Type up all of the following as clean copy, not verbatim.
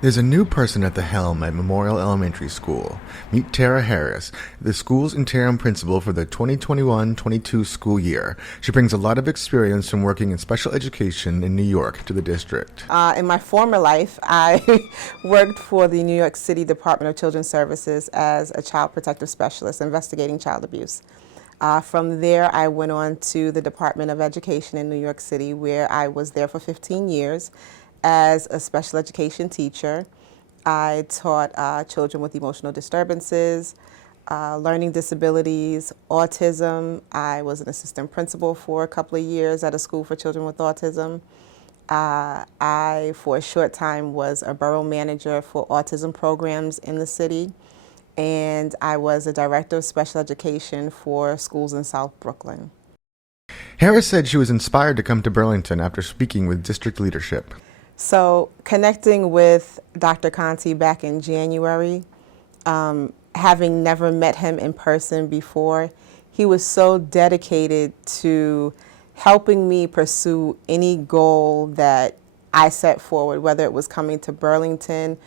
There's a new person at the helm at Memorial Elementary School. Meet Tara Harris, the school's interim principal for the 2021-22 school year. She brings a lot of experience from working in special education in New York to the district. In my former life, I worked for the New York City Department of Children's Services as a child protective specialist investigating child abuse. From there, I went on to the Department of Education in New York City, where I was there for 15 years. As a special education teacher, I taught children with emotional disturbances, learning disabilities, autism. I was an assistant principal for a couple of years at a school for children with autism. I, for a short time, was a borough manager for autism programs in the city, and I was a director of special education for schools in South Brooklyn. Harris said she was inspired to come to Burlington after speaking with district leadership. So connecting with Dr. Conti back in January, having never met him in person before, he was so dedicated to helping me pursue any goal that I set forward, whether it was coming to Burlington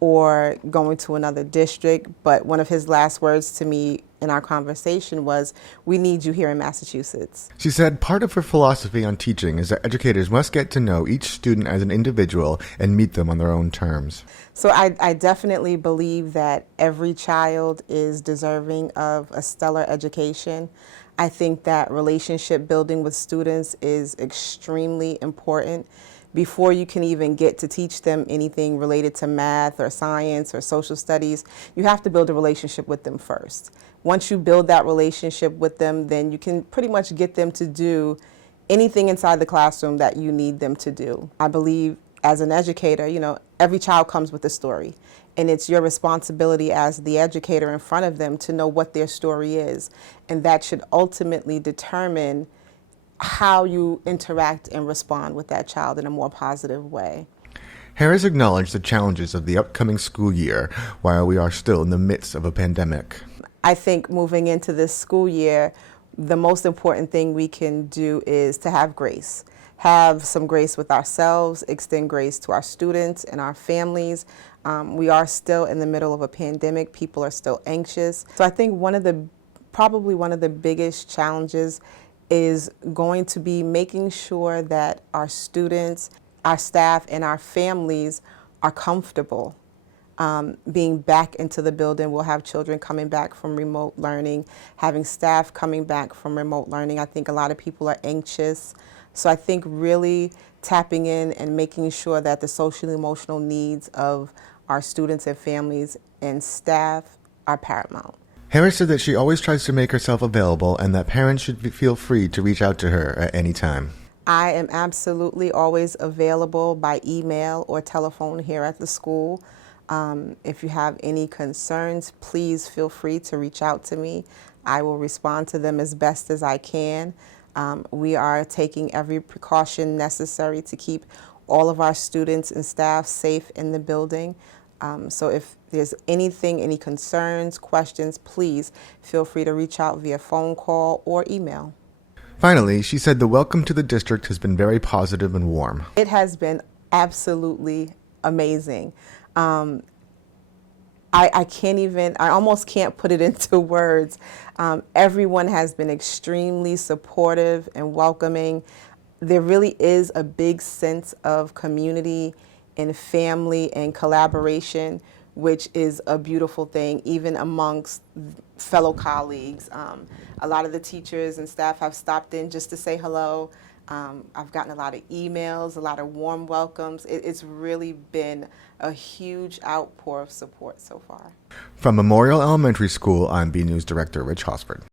or going to another district. But one of his last words to me in our conversation was, "We need you here in Massachusetts." She said part of her philosophy on teaching is that educators must get to know each student as an individual and meet them on their own terms. So I definitely believe that every child is deserving of a stellar education. I think that relationship building with students is extremely important. Before you can even get to teach them anything related to math or science or social studies, you have to build a relationship with them first. Once you build that relationship with them, then you can pretty much get them to do anything inside the classroom that you need them to do. I believe as an educator, every child comes with a story, and it's your responsibility as the educator in front of them to know what their story is, and that should ultimately determine how you interact and respond with that child in a more positive way. Harris acknowledged the challenges of the upcoming school year while we are still in the midst of a pandemic. I think moving into this school year, the most important thing we can do is to have grace. Have some grace with ourselves, extend grace to our students and our families. We are still in the middle of a pandemic. People are still anxious. So I think probably one of the biggest challenges is going to be making sure that our students, our staff, and our families are comfortable being back into the building. We'll have children coming back from remote learning, having staff coming back from remote learning. I think a lot of people are anxious. So I think really tapping in and making sure that the social and emotional needs of our students and families and staff are paramount. Harris said that she always tries to make herself available and that parents should feel free to reach out to her at any time. I am absolutely always available by email or telephone here at the school. If you have any concerns, please feel free to reach out to me. I will respond to them as best as I can. We are taking every precaution necessary to keep all of our students and staff safe in the building. So if there's any concerns, questions, please feel free to reach out via phone call or email. Finally, she said the welcome to the district has been very positive and warm. It has been absolutely amazing. I almost can't put it into words. Everyone has been extremely supportive and welcoming. There really is a big sense of community and family and collaboration, which is a beautiful thing, even amongst fellow colleagues. A lot of the teachers and staff have stopped in just to say hello. I've gotten a lot of emails, a lot of warm welcomes. It's really been a huge outpour of support so far. From Memorial Elementary School, I'm BNEWS Director Rich Hosford.